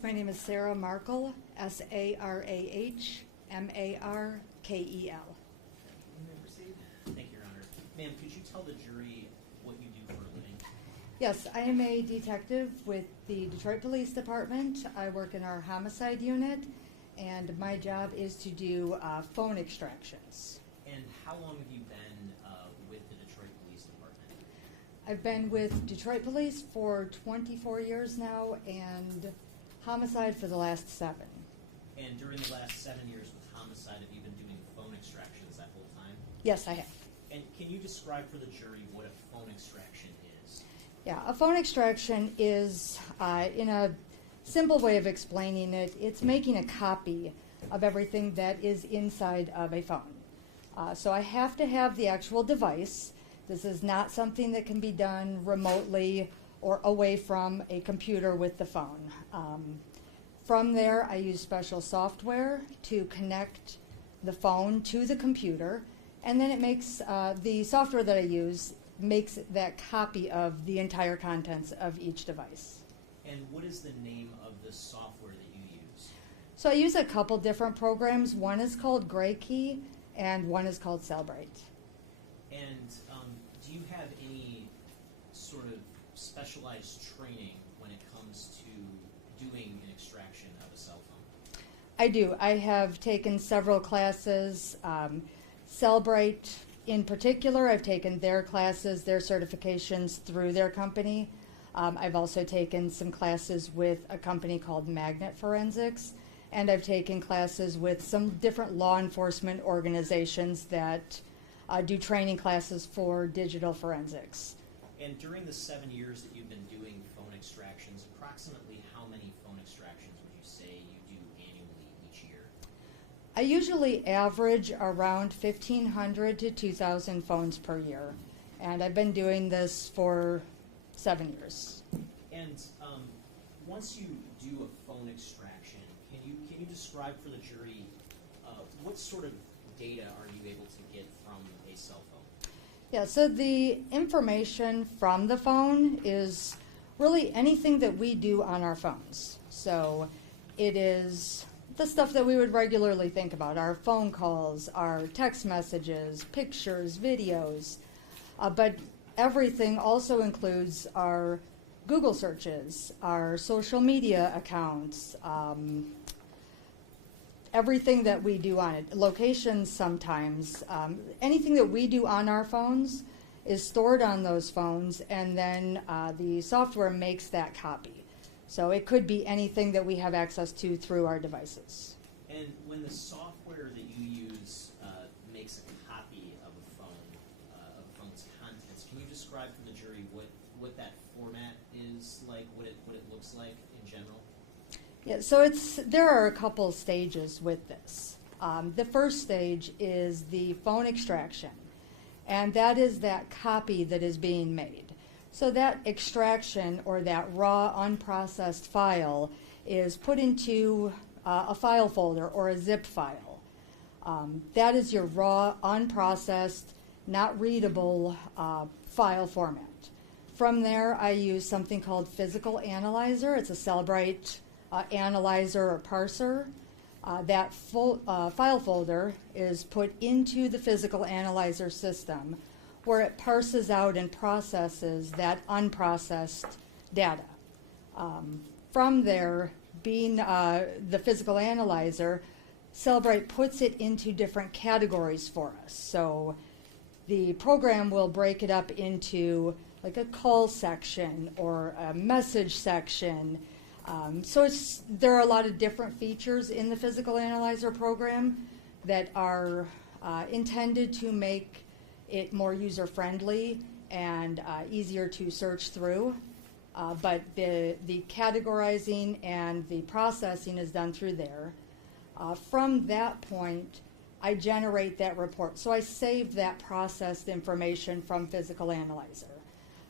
My name is Sarah Markel, S-A-R-A-H-M-A-R-K-E-L. You may proceed. Thank you, Your Honor. Ma'am, could you tell the jury what you do for a living? Yes, I am a detective with the Detroit Police Department. I work in our homicide unit, and my job is to do phone extractions. And how long have you been with the Detroit Police Department? I've been with Detroit Police for 24 years now, and homicide for the last 7. And during the last 7 years with homicide, have you been doing phone extractions that whole time? Yes, I have. And can you describe for the jury what a phone extraction is? Yeah, a phone extraction is, in a simple way of explaining it, it's making a copy of everything that is inside of a phone. So I have to have the actual device. This is not something that can be done remotely or away from a computer with the phone. From there, I use special software to connect the phone to the computer, and then it makes, the software that I use makes that copy of the entire contents of each device. And what is the name of the software that you use? So I use a couple different programs. One is called Gray Key, and one is called Cellbrite. And do you have any sort of specialized training when it comes to doing an extraction of a cell phone? I do. I have taken several classes. Cellbrite in particular, I've taken their classes, their certifications through their company. I've also taken some classes with a company called Magnet Forensics, and I've taken classes with some different law enforcement organizations that do training classes for digital forensics. And during the 7 years that you've been doing phone extractions, approximately how many phone extractions would you say you do annually each year? I usually average around 1,500 to 2,000 phones per year, and I've been doing this for 7 years. And once you do a phone extraction, can you describe for the jury what sort of data are you able to get from a cell phone? Yeah, so the information from the phone is really anything that we do on our phones. So it is the stuff that we would regularly think about, our phone calls, our text messages, pictures, videos, but everything also includes our Google searches, our social media accounts, everything that we do on it, locations sometimes, anything that we do on our phones is stored on those phones, and then the software makes that copy. So it could be anything that we have access to through our devices. And when the software that you use makes a copy of a phone's contents, can you describe for the jury what that format is like, what it looks like in general? Yeah, so there are a couple stages with this. The first stage is the phone extraction, and that is that copy that is being made. So that extraction or that raw unprocessed file is put into a file folder or a zip file. That is your raw, unprocessed, not readable file format. From there, I use something called Physical Analyzer. It's a Cellbrite analyzer or parser. That file folder is put into the Physical Analyzer system, where it parses out and processes that unprocessed data. From there, being the Physical Analyzer, Cellbrite puts it into different categories for us. So the program will break it up into like a call section or a message section. So there are a lot of different features in the Physical Analyzer program that are intended to make it more user-friendly and easier to search through. But the categorizing and the processing is done through there. From that point, I generate that report. So I save that processed information from Physical Analyzer.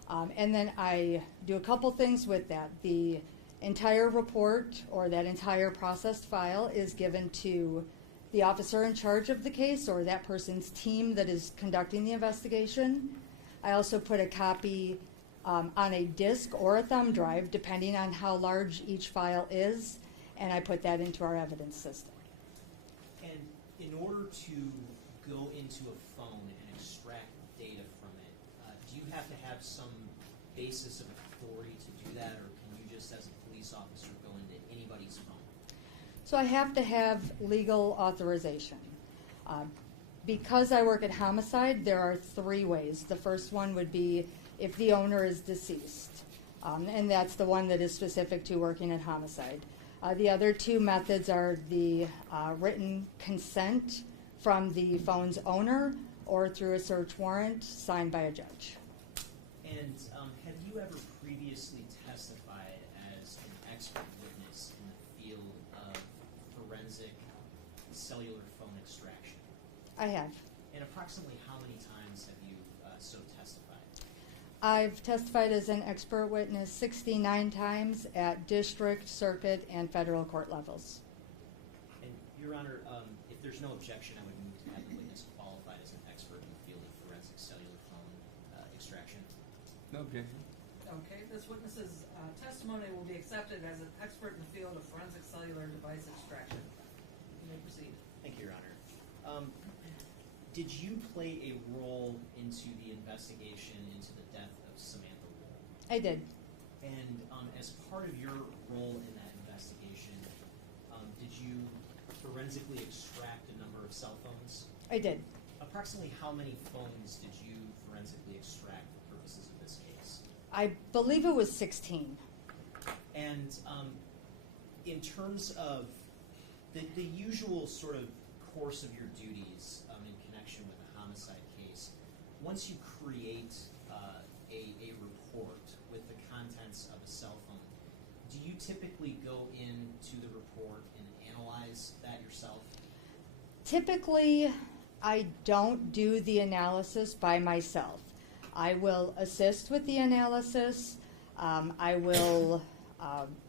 And then I do a couple things with that. The entire report or that entire processed file is given to the officer in charge of the case or that person's team that is conducting the investigation. I also put a copy on a disk or a thumb drive, depending on how large each file is, and I put that into our evidence system. And in order to go into a phone and extract data from it, do you have to have some basis of authority to do that, or can you just, as a police officer, go into anybody's phone? So I have to have legal authorization. Because I work at homicide, there are 3 ways. The first one would be if the owner is deceased, and that's the one that is specific to working at homicide. The other 2 methods are the written consent from the phone's owner or through a search warrant signed by a judge. And have you ever previously testified as an expert witness in the field of forensic cellular phone extraction? I have. And approximately how many times have you so testified? I've testified as an expert witness 69 times at district, circuit, and federal court levels. And, Your Honor, if there's no objection, I would move to have the witness qualified as an expert in the field of forensic cellular phone extraction. No objection. Okay, this witness's testimony will be accepted as an expert in the field of forensic cellular device extraction. You may proceed. Thank you, Your Honor. Did you play a role into the investigation into the death of Samantha Woll? I did. And as part of your role in that investigation, did you forensically extract a number of cell phones? I did. Approximately how many phones did you forensically extract for purposes of this case? I believe it was 16. And in terms of the usual sort of course of your duties in connection with a homicide case, once you create a report with the contents of a cell phone, do you typically go into the report and analyze that yourself? Typically, I don't do the analysis by myself. I will assist with the analysis. I will,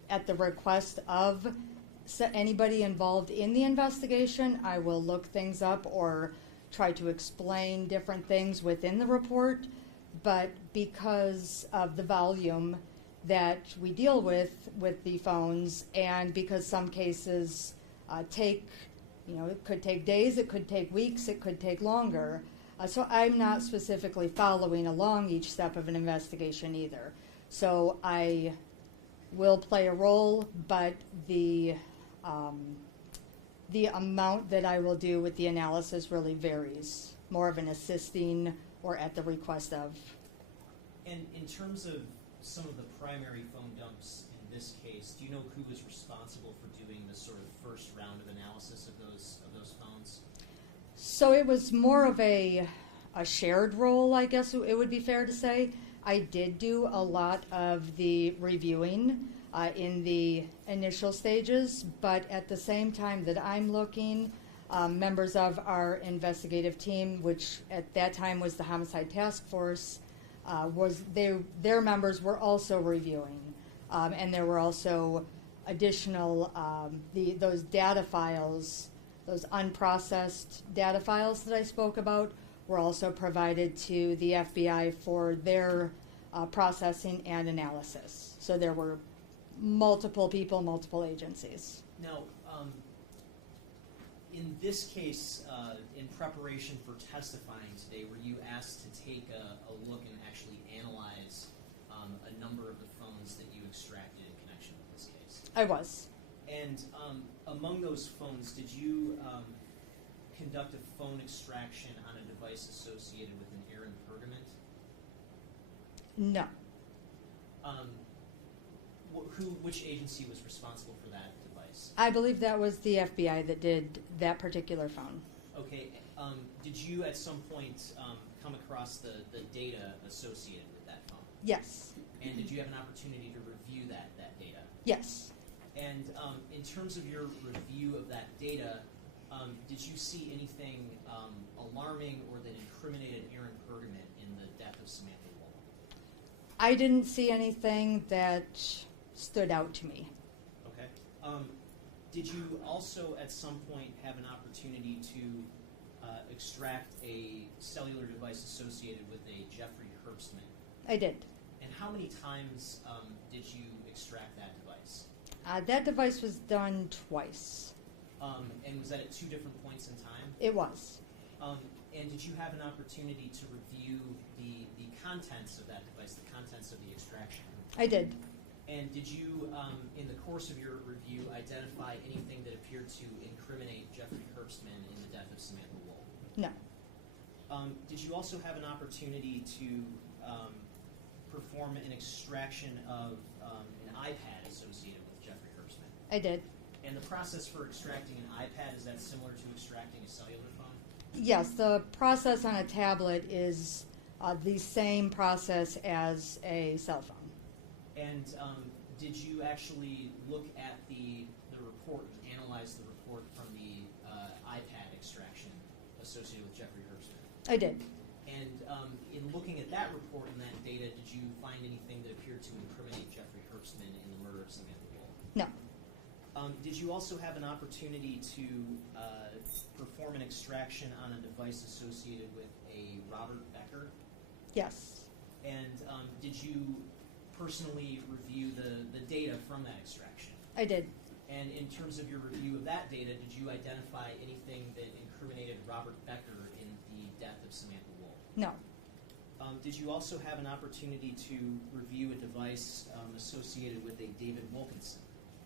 at the request of anybody involved in the investigation, I will look things up or try to explain different things within the report. But because of the volume that we deal with the phones, and because some cases take, it could take days, it could take weeks, it could take longer. So I'm not specifically following along each step of an investigation either. So I will play a role, but the amount that I will do with the analysis really varies. More of an assisting or at the request of. And in terms of some of the primary phone dumps in this case, do you know who was responsible for doing the sort of first round of analysis of those phones? So it was more of a shared role, I guess it would be fair to say. I did do a lot of the reviewing in the initial stages, but at the same time that I'm looking, members of our investigative team, which at that time was the Homicide Task Force, their members were also reviewing, and there were also additional those data files, those unprocessed data files that I spoke about, were also provided to the FBI for their processing and analysis. So there were multiple people, multiple agencies. Now, in this case, in preparation for testifying today, were you asked to take a look and actually analyze a number of the phones that you extracted in connection with this case? I was. And among those phones, did you conduct a phone extraction on a device associated with an errand pergament? No. Which agency was responsible for that device? I believe that was the FBI that did that particular phone. Okay. Did you at some point come across the data associated with that phone? Yes. And did you have an opportunity to review that data? Yes. And in terms of your review of that data, did you see anything alarming or that incriminated errand pergament in the death of Samantha Woll? I didn't see anything that stood out to me. Okay. Did you also at some point have an opportunity to extract a cellular device associated with a Jeffrey Herbstman? I did. And how many times did you extract that device? That device was done twice. And was that at 2 different points in time? It was. And did you have an opportunity to review the contents of that device, the contents of the extraction? I did. And did you, in the course of your review, identify anything that appeared to incriminate Jeffrey Herbstman in the death of Samantha Woll? No. Did you also have an opportunity to perform an extraction of an iPad associated with Jeffrey Herbstman? I did. And the process for extracting an iPad, is that similar to extracting a cellular phone? Yes, the process on a tablet is the same process as a cell phone. And did you actually look at the report and analyze the report from the iPad extraction associated with Jeffrey Herbstman? I did. And in looking at that report and that data, did you find anything that appeared to incriminate Jeffrey Herbstman in the murder of Samantha Woll? No. Did you also have an opportunity to perform an extraction on a device associated with a Robert Becker? Yes. And did you personally review the data from that extraction? I did. And in terms of your review of that data, did you identify anything that incriminated Robert Becker in the death of Samantha Woll? No. Did you also have an opportunity to review a device associated with a David Wilkinson?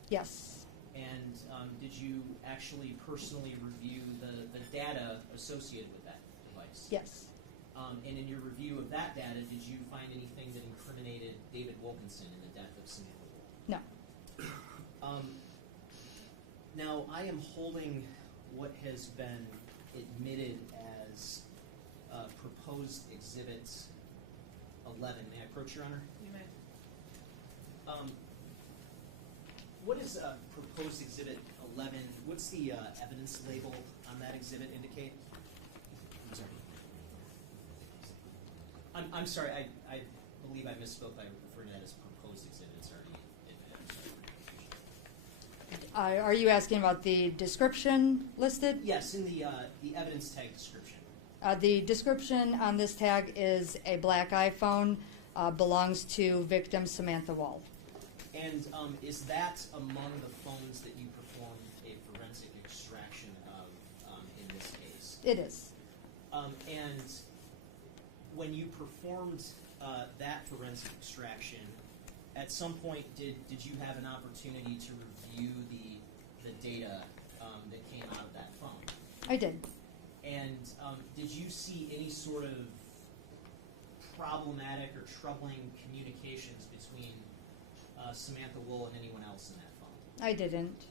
Yes. And did you actually personally review the data associated with that device? Yes. And in your review of that data, did you find anything that incriminated David Wilkinson in the death of Samantha Woll? No. Now, I am holding what has been admitted as proposed Exhibit 11. May I approach, Your Honor? You may. What is proposed Exhibit 11? What's the evidence label on that exhibit indicate? I'm sorry. I'm sorry. I believe I misspoke by referring to that as proposed exhibit. It's already admitted. I'm sorry. Are you asking about the description listed? Yes, in the evidence tag description. The description on this tag is a black iPhone, belongs to victim Samantha Woll. And is that among the phones that you performed a forensic extraction of in this case? It is. And when you performed that forensic extraction, at some point did you have an opportunity to review the data that came out of that phone? I did. And did you see any sort of problematic or troubling communications between Samantha Woll and anyone else in that phone? I didn't.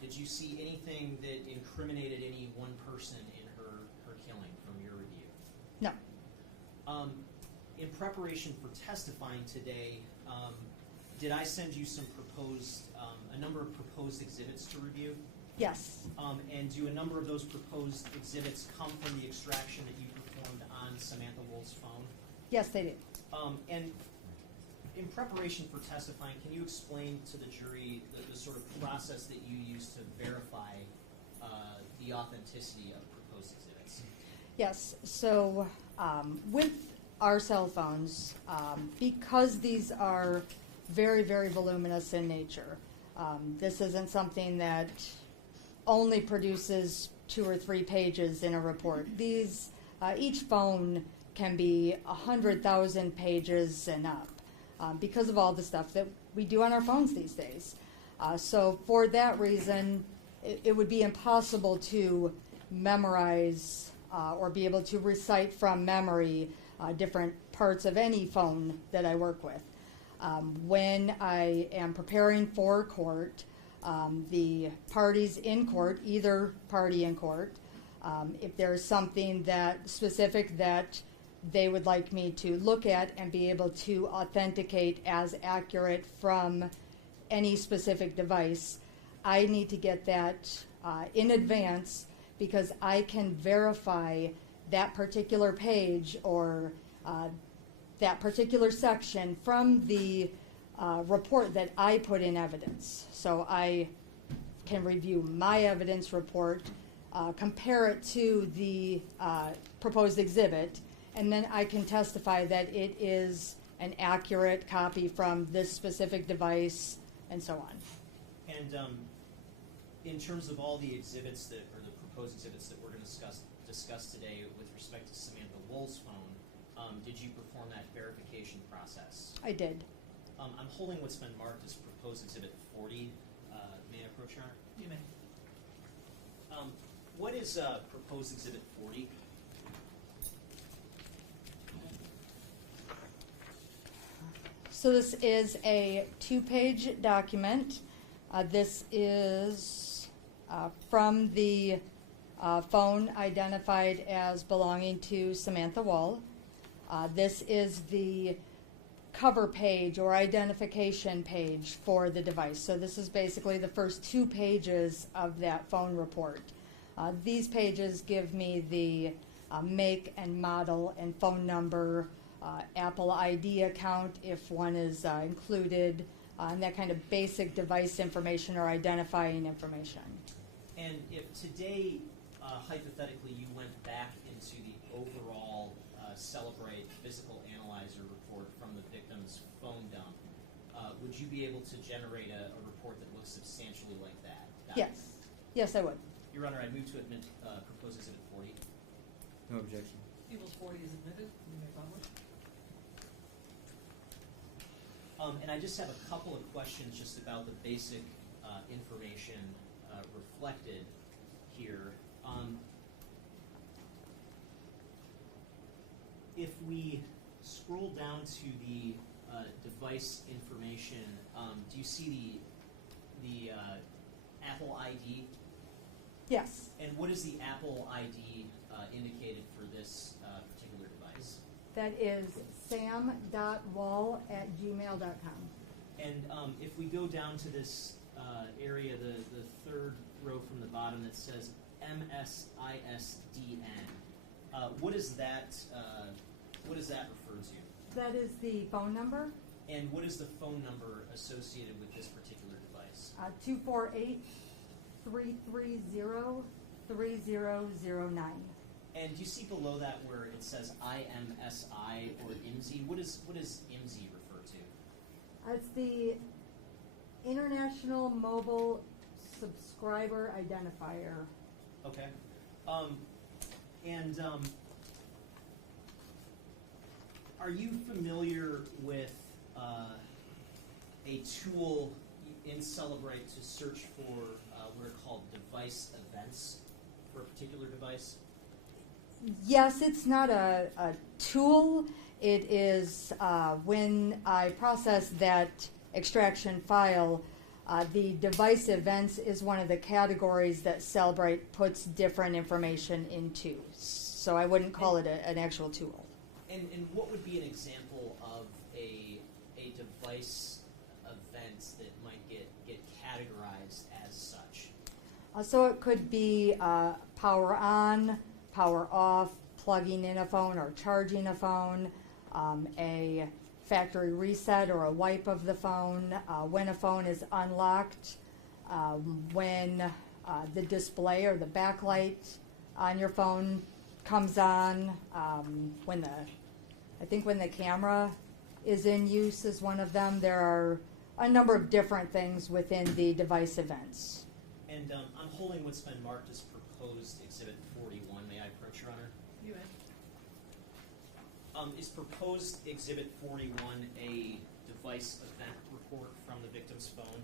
Did you see anything that incriminated any one person in her killing from your review? No. In preparation for testifying today, did I send you some a number of proposed exhibits to review? Yes. And do a number of those proposed exhibits come from the extraction that you performed on Samantha Woll's phone? Yes, they did. And in preparation for testifying, can you explain to the jury the sort of process that you use to verify the authenticity of proposed exhibits? Yes. So with our cell phones, because these are very, very voluminous in nature, this isn't something that only produces 2 or 3 pages in a report. These, each phone can be 100,000 pages and up because of all the stuff that we do on our phones these days. So for that reason, it would be impossible to memorize or be able to recite from memory different parts of any phone that I work with. When I am preparing for court, the parties in court, either party in court, if there's something that specific that they would like me to look at and be able to authenticate as accurate from any specific device, I need to get that in advance because I can verify that particular page or that particular section from the report that I put in evidence. So I can review my evidence report, compare it to the proposed exhibit, and then I can testify that it is an accurate copy from this specific device, and so on. And in terms of all the exhibits that, or the proposed exhibits that we're going to discuss today with respect to Samantha Woll's phone, did you perform that verification process? I did. I'm holding what's been marked as proposed exhibit 40. May I approach, Your Honor? You may. What is proposed exhibit 40? So this is a 2-page document. This is from the phone identified as belonging to Samantha Woll. This is the cover page or identification page for the device. So this is basically the first 2 pages of that phone report. These pages give me the make and model and phone number, Apple ID account if one is included, and that kind of basic device information or identifying information. And if today, hypothetically, you went back into the overall Celebrate physical analyzer report from the victim's phone dump, would you be able to generate a report that looks substantially like that? Yes. Yes, I would. Your Honor, I move to admit proposed exhibit 40. No objection. People's 40 is admitted. You may publish. And I just have a couple of questions just about the basic information reflected here. If we scroll down to the device information, do you see the Apple ID? Yes. And what is the Apple ID indicated for this particular device? That is sam.wall@gmail.com. And if we go down to this area, the third row from the bottom that says MSISDN, what is that refer to? That is the phone number, And what is the phone number associated with this particular device? 248-330-3009. And do you see below that where it says IMSI or IMSI? What does IMSI refer to? It's the International Mobile Subscriber Identifier. Okay. Are you familiar with a tool in Celebrate to search for what are called device events for a particular device? Yes, it's not a tool. It is when I process that extraction file, the device events is one of the categories that Celebrate puts different information into. So I wouldn't call it an actual tool. And what would be an example of a device event that might get categorized as such? So it could be power on, power off, plugging in a phone or charging a phone, a factory reset or a wipe of the phone, when a phone is unlocked, when the display or the backlight on your phone comes on, when the camera is in use is one of them. There are a number of different things within the device events. And I'm holding what's been marked as proposed exhibit 41. May I approach, Your Honor? You may. Is proposed exhibit 41 a device event report from the victim's phone?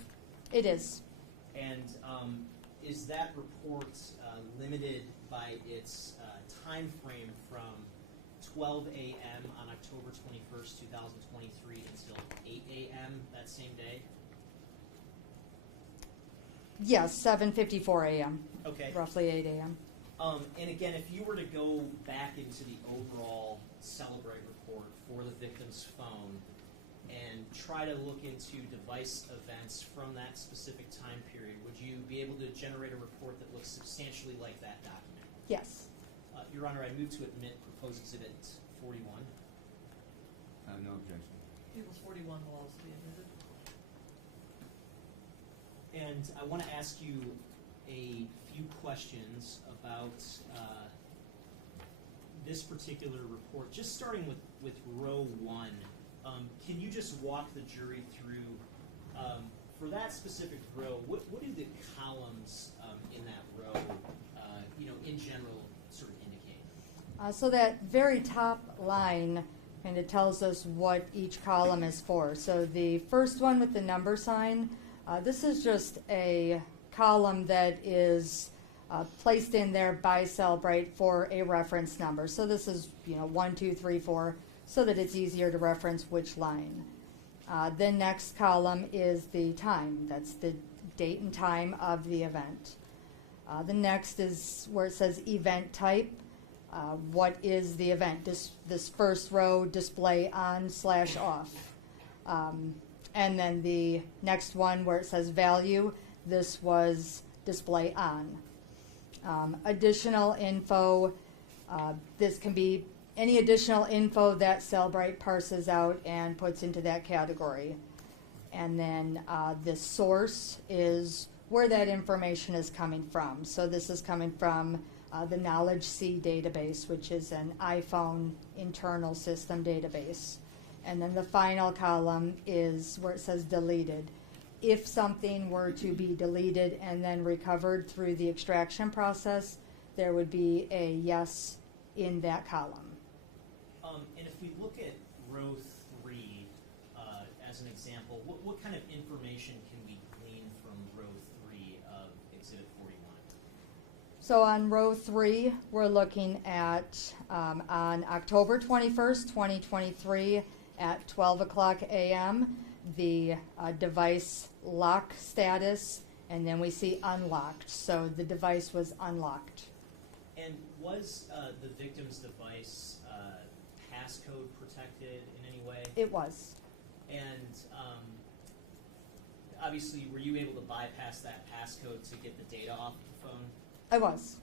It is. And is that report limited by its time frame from 12 a.m. on October 21st, 2023 until 8 a.m. that same day? Yes, 7:54 a.m. Okay. Roughly 8 a.m. And again, if you were to go back into the overall Celebrate report for the victim's phone and try to look into device events from that specific time period, would you be able to generate a report that looks substantially like that document? Yes. Your Honor, I move to admit proposed exhibit 41. No objection. People's 41 will also be admitted. And I want to ask you a few questions about this particular report, just starting with row 1 Can you just walk the jury through, for that specific row, what do the columns in that row, in general, sort of indicate? So that very top line kind of tells us what each column is for. So the first one with the number sign, this is just a column that is placed in there by Cellbrite for a reference number. So this is 1, 2, 3, 4, so that it's easier to reference which line. The next column is the time. That's the date and time of the event. The next is where it says event type. What is the event? This first row, display on/off. And then the next one where it says value, this was display on. Additional info, this can be any additional info that Cellbrite parses out and puts into that category. And then the source is where that information is coming from. So this is coming from the Knowledge C database, which is an iPhone internal system database. And then the final column is where it says deleted. If something were to be deleted and then recovered through the extraction process, there would be a yes in that column. And if we look at row 3 as an example, what kind of information can we glean from row 3 of Exhibit 41? So on row 3, we're looking at on October 21st, 2023 at 12 o'clock a.m., the device lock status, and then we see unlocked. So the device was unlocked. And was the victim's device passcode protected in any way? It was. And obviously, were you able to bypass that passcode to get the data off the phone? I was.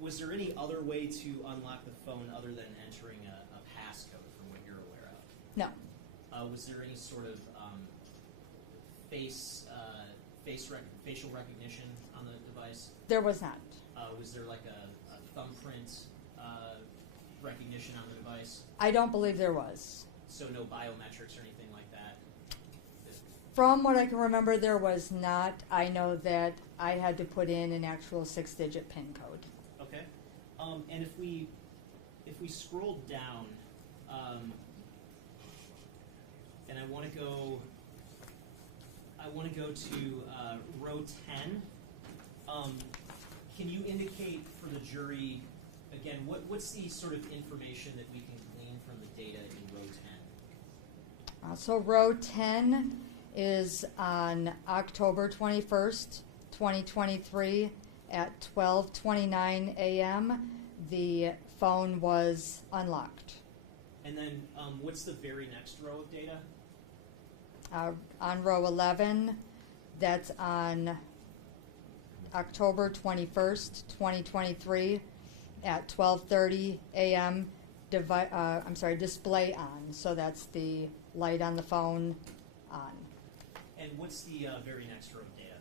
Was there any other way to unlock the phone other than entering a passcode from what you're aware of? No. Was there any sort of facial recognition on the device? There was not. Was there like a thumbprint recognition on the device? I don't believe there was. So no biometrics or anything like that? From what I can remember, there was not. I know that I had to put in an actual 6-digit PIN code. Okay. And if we scroll down, and I want to go to row 10. Can you indicate for the jury again what's the sort of information that we can glean from the data in row 10? So row 10 is on October 21st, 2023 at 12:29 a.m. The phone was unlocked. And then what's the very next row of data? On row 11, that's on October 21st, 2023 at 12:30 a.m. Display on. So that's the light on the phone on. And what's the very next row of data?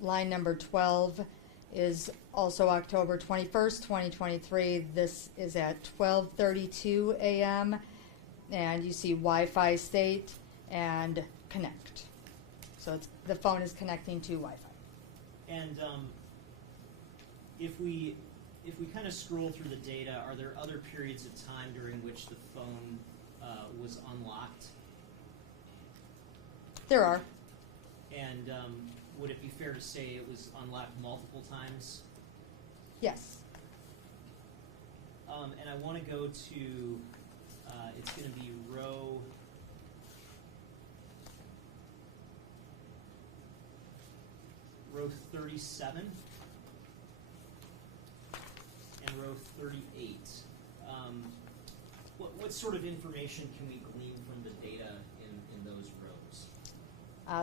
Line number 12 is also October 21st, 2023. This is at 12:32 a.m. And you see Wi-Fi state and connect. So the phone is connecting to Wi-Fi. And if we kind of scroll through the data, are there other periods of time during which the phone was unlocked? There are. And would it be fair to say it was unlocked multiple times? Yes. And I want to go to, it's going to be row 37 and row 38. What sort of information can we glean from the data in those rows?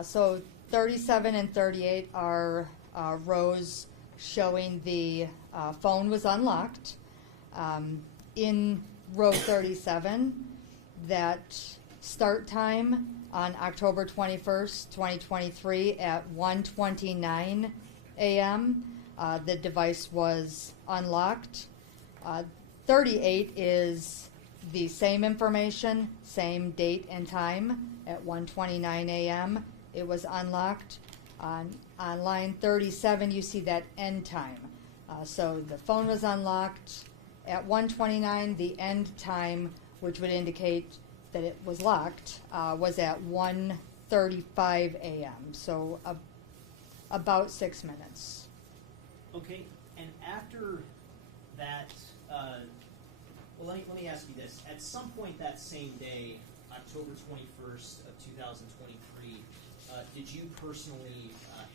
So 37 and 38 are rows showing the phone was unlocked. In row 37, that start time on October 21st, 2023 at 1:29 a.m., the device was unlocked. 38 is the same information, same date and time at 1:29 a.m. It was unlocked. On line 37, you see that end time. So the phone was unlocked at 1:29. The end time, which would indicate that it was locked, was at 1:35 a.m. So about 6 minutes. Okay, and after that, well, let me ask you this. At some point that same day, October 21st of 2023, did you personally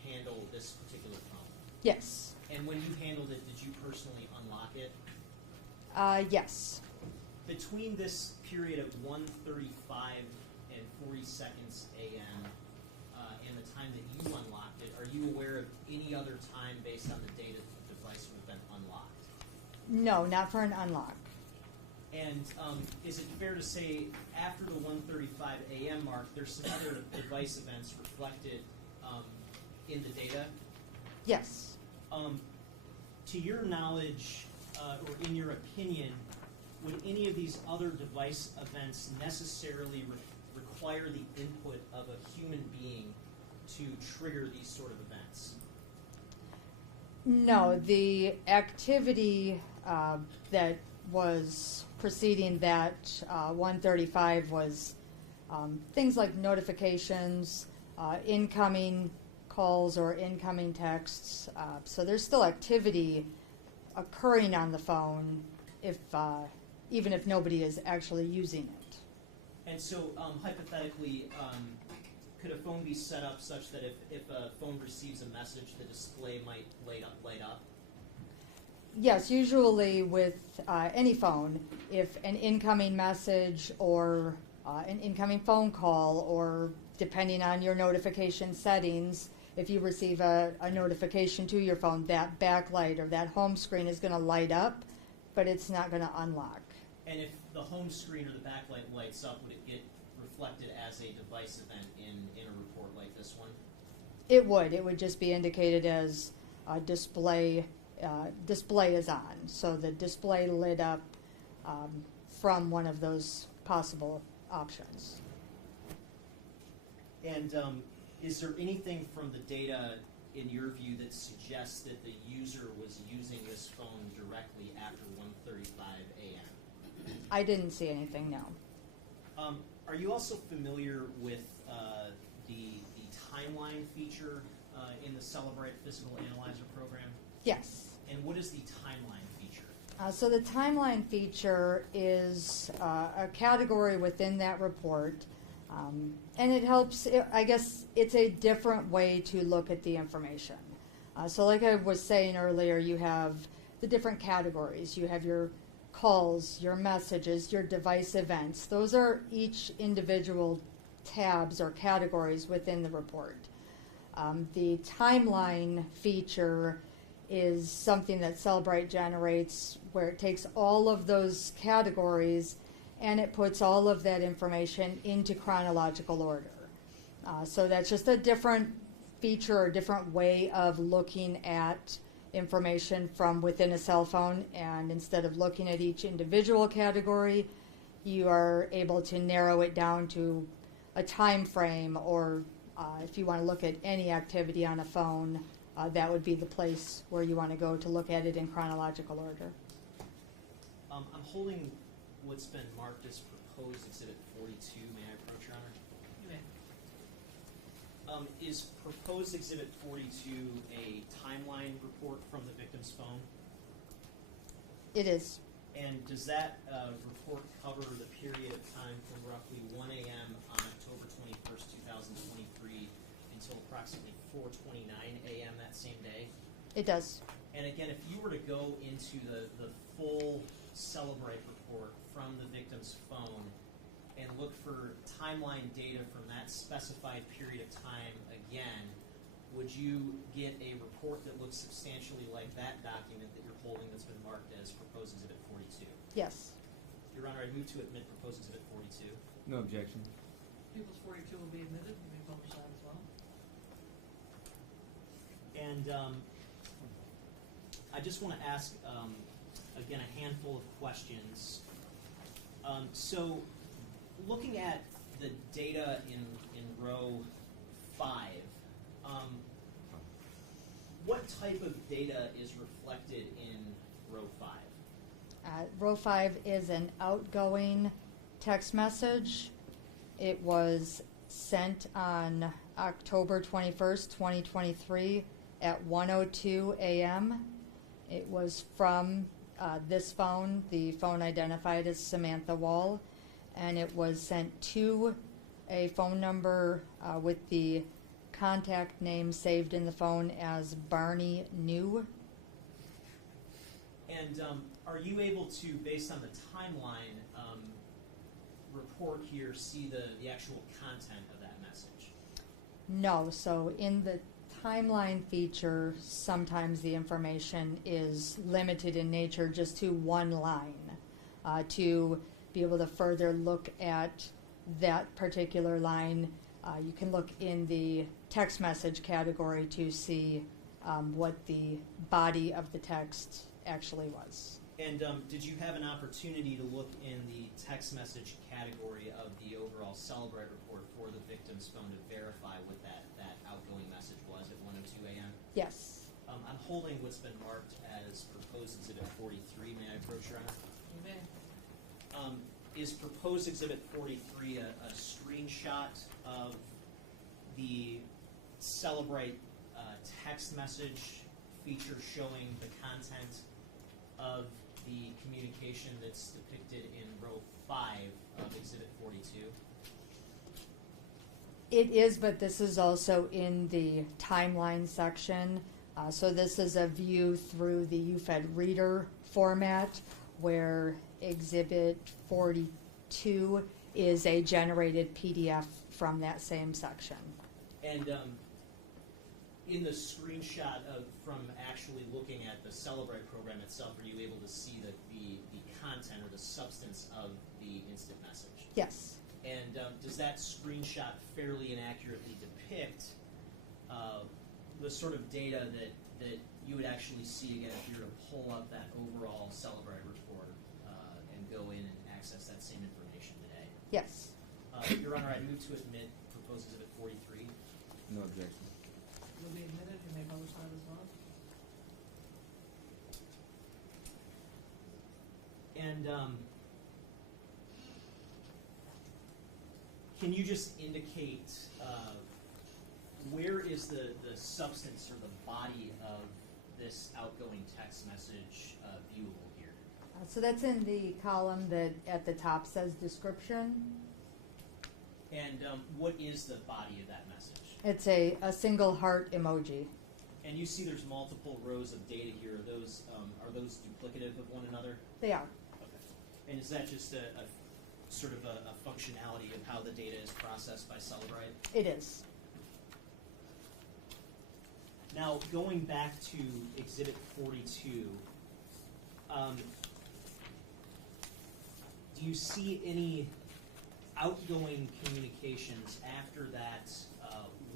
handle this particular phone? Yes. And when you handled it, did you personally unlock it? Yes. Between this period of 1:35 and 40 seconds a.m. And the time that you unlocked it, are you aware of any other time based on the date that the device would have been unlocked? No, not for an unlock. And is it fair to say after the 1:35 a.m. mark, there's some other device events reflected in the data? Yes. To your knowledge, or in your opinion, would any of these other device events necessarily require the input of a human being to trigger these sort of events? No, the activity that was preceding that 1:35 was things like notifications, incoming calls or incoming texts. So there's still activity occurring on the phone, if even if nobody is actually using it. And so, hypothetically, could a phone be set up such that if a phone receives a message, the display might light up? Yes, usually with any phone, if an incoming message or an incoming phone call, or depending on your notification settings, if you receive a notification to your phone, that backlight or that home screen is going to light up, but it's not going to unlock. And if the home screen or the backlight lights up, would it get reflected as a device event in a report like this one? It would. It would just be indicated as display is on. So the display lit up from one of those possible options. And is there anything from the data, in your view, that suggests that the user was using this phone directly after 1:35 a.m.? I didn't see anything, no. Are you also familiar with the timeline feature in the Celebrate Physical Analyzer program? Yes. And what is the timeline feature? So the timeline feature is a category within that report, and it helps, I guess it's a different way to look at the information. So like I was saying earlier, you have the different categories. You have your calls, your messages, your device events. Those are each individual tabs or categories within the report. The timeline feature is something that Celebrate generates, where it takes all of those categories and it puts all of that information into chronological order. So that's just a different feature or different way of looking at information from within a cell phone, and instead of looking at each individual category, you are able to narrow it down to a time frame, or if you want to look at any activity on a phone, that would be the place where you want to go to look at it in chronological order. I'm holding what's been marked as proposed Exhibit 42. May I approach, Your Honor? You may. Is proposed Exhibit 42 a timeline report from the victim's phone? It is. And does that report cover the period of time from roughly 1 a.m. on October 21st, 2023 until approximately 4:29 a.m. that same day? It does. And again, if you were to go into the full Celebrate report from the victim's phone and look for timeline data from that specified period of time again, would you get a report that looks substantially like that document that you're holding that's been marked as proposed Exhibit 42? Yes. Your Honor, I move to admit proposed Exhibit 42. No objection. People's 42 will be admitted, will be published as well. And I just want to ask, again, a handful of questions. So looking at the data in row 5, what type of data is reflected in row 5? Row 5 is an outgoing text message. It was sent on October 21st, 2023 at 1:02 a.m. It was from this phone, the phone identified as Samantha Woll, and it was sent to a phone number with the contact name saved in the phone as Barney New. And are you able to, based on the timeline report here, see the actual content of that message? No, so in the timeline feature, sometimes the information is limited in nature just to one line. To be able to further look at that particular line, you can look in the text message category to see what the body of the text actually was. And did you have an opportunity to look in the text message category of the overall Celebrate report for the victim's phone to verify what that outgoing message was at 1:02 a.m.? Yes. I'm holding what's been marked as proposed exhibit 43. May I approach, Your Honor? You may. Is proposed exhibit 43 a screenshot of the Celebrate text message feature showing the content of the communication that's depicted in row 5 of exhibit 42? It is, but this is also in the timeline section. So this is a view through the UFED reader format, where exhibit 42 is a generated PDF from that same section. And in the screenshot from actually looking at the Celebrate program itself, are you able to see the content or the substance of the instant message? Yes. And does that screenshot fairly and accurately depict the sort of data that you would actually see again if you were to pull up that overall Celebrate report and go in and access that same information today? Yes. Your Honor, I move to admit proposed exhibit 43. No objection. Will be admitted. You may publish that as well. And can you just indicate where is the substance or the body of this outgoing text message viewable here? So that's in the column that at the top says description. And what is the body of that message? It's a single heart emoji. And you see there's multiple rows of data here. Are those duplicative of one another? They are. Okay. And is that just a sort of a functionality of how the data is processed by Celebrate? It is. Now, going back to Exhibit 42, do you see any outgoing communications after that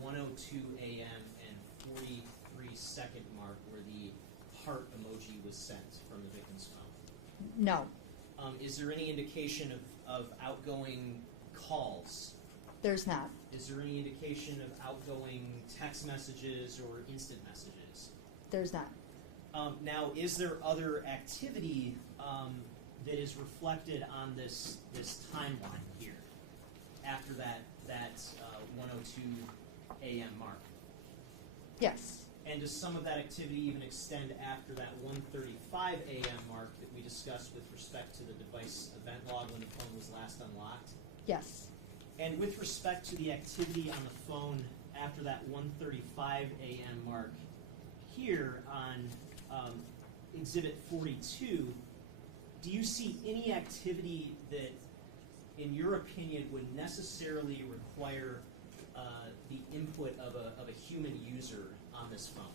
1:02 a.m. and 43-second mark where the heart emoji was sent from the victim's phone? No. Is there any indication of outgoing calls? There's not. Is there any indication of outgoing text messages or instant messages? There's not. Now, is there other activity that is reflected on this timeline here after that 1:02 a.m. mark? Yes. And does some of that activity even extend after that 1:35 a.m. mark that we discussed with respect to the device event log when the phone was last unlocked? Yes. And with respect to the activity on the phone after that 1:35 a.m. mark, here on Exhibit 42, do you see any activity that, in your opinion, would necessarily require the input of a human user on this phone?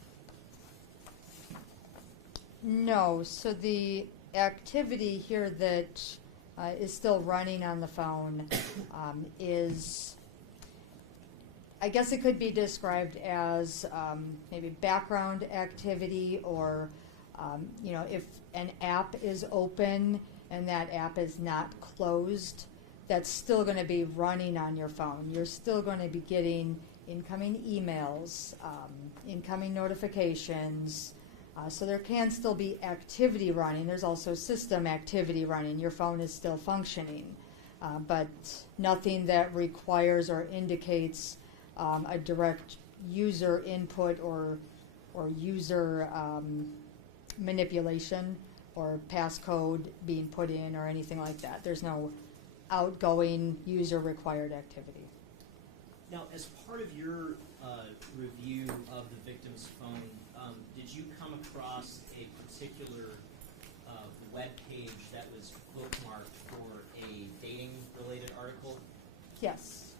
No. So the activity here that is still running on the phone is, I guess it could be described as maybe background activity, or if an app is open and that app is not closed, that's still going to be running on your phone. You're still going to be getting incoming emails, incoming notifications. So there can still be activity running. There's also system activity running. Your phone is still functioning, but nothing that requires or indicates a direct user input or user manipulation or passcode being put in or anything like that. There's no outgoing user required activity. Now, as part of your review of the victim's phone, did you come across a particular web page that was bookmarked for a dating-related article? Yes.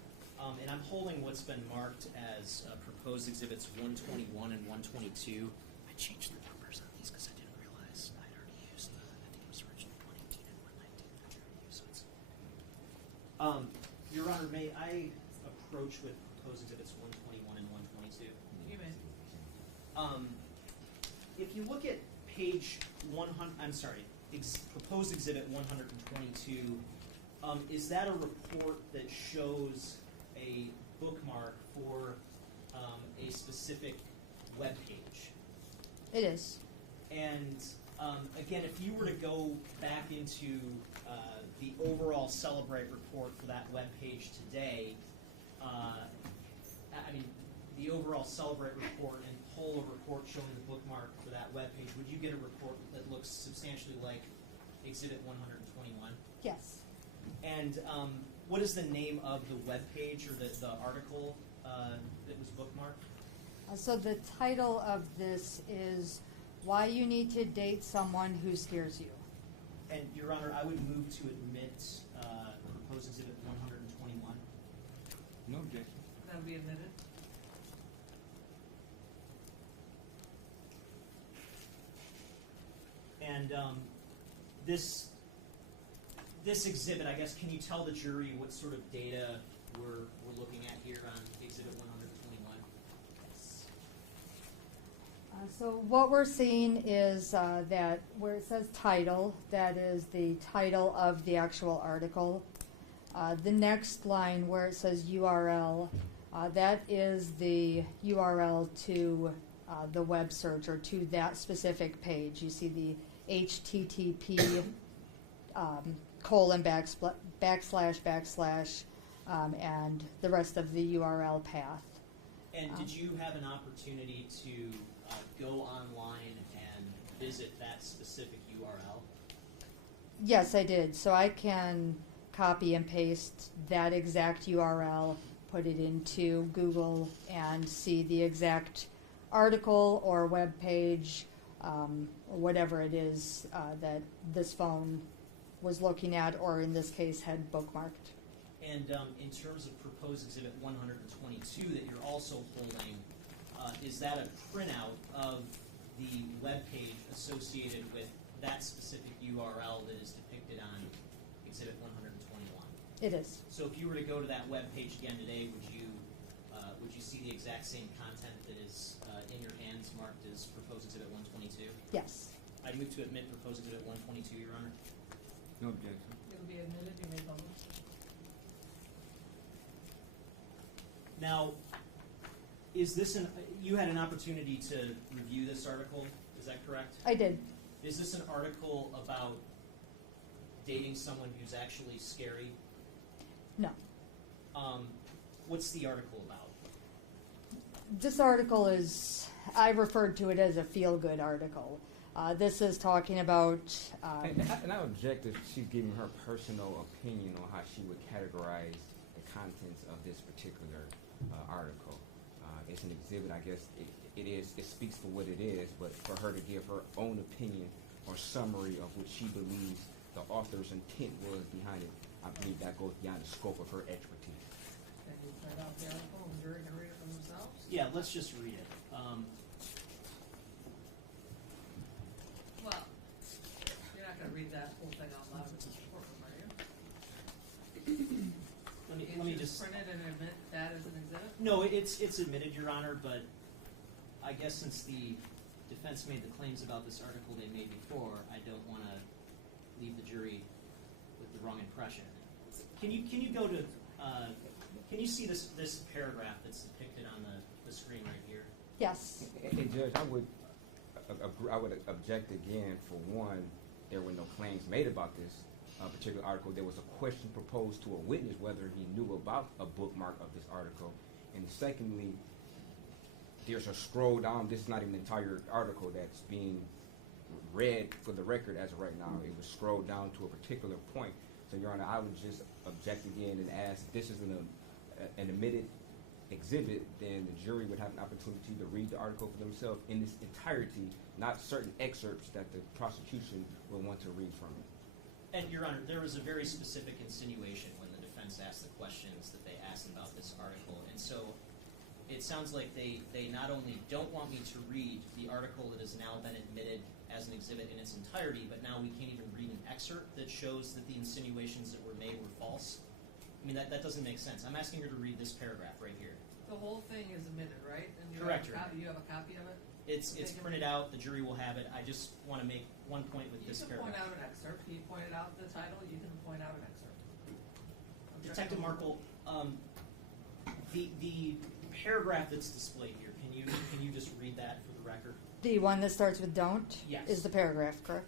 And I'm holding what's been marked as proposed exhibits 121 and 122. I changed the numbers on these because I didn't realize I'd already used I think it was originally 118 and 119 that you already used. So it's, Your Honor, may I approach with proposed exhibits 121 and 122? You may. If you look at page 100, proposed exhibit 122, is that a report that shows a bookmark for a specific web page? It is. And again, if you were to go back into the overall Celebrate report for that web page today, the overall Celebrate report and pull a report showing the bookmark for that web page, would you get a report that looks substantially like Exhibit 121? Yes. And what is the name of the web page or the article that was bookmarked? So the title of this is Why You Need to Date Someone Who Scares You. And, Your Honor, I would move to admit proposed exhibit 121. No objection. That'll be admitted. And this exhibit, I guess, can you tell the jury what sort of data we're looking at here on exhibit 121? So what we're seeing is that where it says title, that is the title of the actual article. The next line where it says URL, that is the URL to the web search or to that specific page. You see the HTTP colon backslash and the rest of the URL path. And did you have an opportunity to go online and visit that specific URL? Yes, I did. So I can copy and paste that exact URL, put it into Google, and see the exact article or web page, or whatever it is that this phone was looking at, or in this case had bookmarked. And in terms of proposed exhibit 122 that you're also holding, is that a printout of the web page associated with that specific URL that is depicted on exhibit 121? It is. So if you were to go to that web page again today, would you see the exact same content that is in your hands marked as proposed exhibit 122? Yes. I move to admit proposed exhibit 122, Your Honor. No objection. It'll be admitted. You may publish. Now, is this you had an opportunity to review this article, is that correct? I did. Is this an article about dating someone who's actually scary? No. What's the article about? This article is, I referred to it as a feel-good article. This is talking about... And I object if she's giving her personal opinion on how she would categorize the contents of this particular article. It's an exhibit, I guess it speaks for what it is, but for her to give her own opinion or summary of what she believes the author's intent was behind it, I believe that goes beyond the scope of her expertise. Can you print out the article and the jury can read it for themselves? Yeah, let's just read it. Well, you're not going to read that whole thing out loud in the courtroom, are you? Let me just print it and admit that as an exhibit? No, it's admitted, Your Honor, but I guess since the defense made the claims about this article they made before, I don't want to leave the jury with the wrong impression. Can you go to can you see this paragraph that's depicted on the screen right here? Yes. And Judge, I would object again. For one, there were no claims made about this particular article. There was a question proposed to a witness whether he knew about a bookmark of this article. And secondly, there's a scroll down. This is not even the entire article that's being read for the record as of right now. It was scrolled down to a particular point. So, Your Honor, I would just object again and ask, if this is an admitted exhibit, then the jury would have an opportunity to read the article for themselves in its entirety, not certain excerpts that the prosecution will want to read from it. And, Your Honor, there was a very specific insinuation when the defense asked the questions that they asked about this article. And so it sounds like they not only don't want me to read the article that has now been admitted as an exhibit in its entirety, but now we can't even read an excerpt that shows that the insinuations that were made were false. I mean, that doesn't make sense. I'm asking her to read this paragraph right here. The whole thing is admitted, right? And Correct, Your you have a copy of it? It's printed out. The jury will have it. I just want to make one point with this You can paragraph. point out an excerpt. You pointed out the title. You can point out an excerpt. Detective Markel, the paragraph that's displayed here, can you just read that for the record? The one that starts with don't Yes. is the paragraph, correct?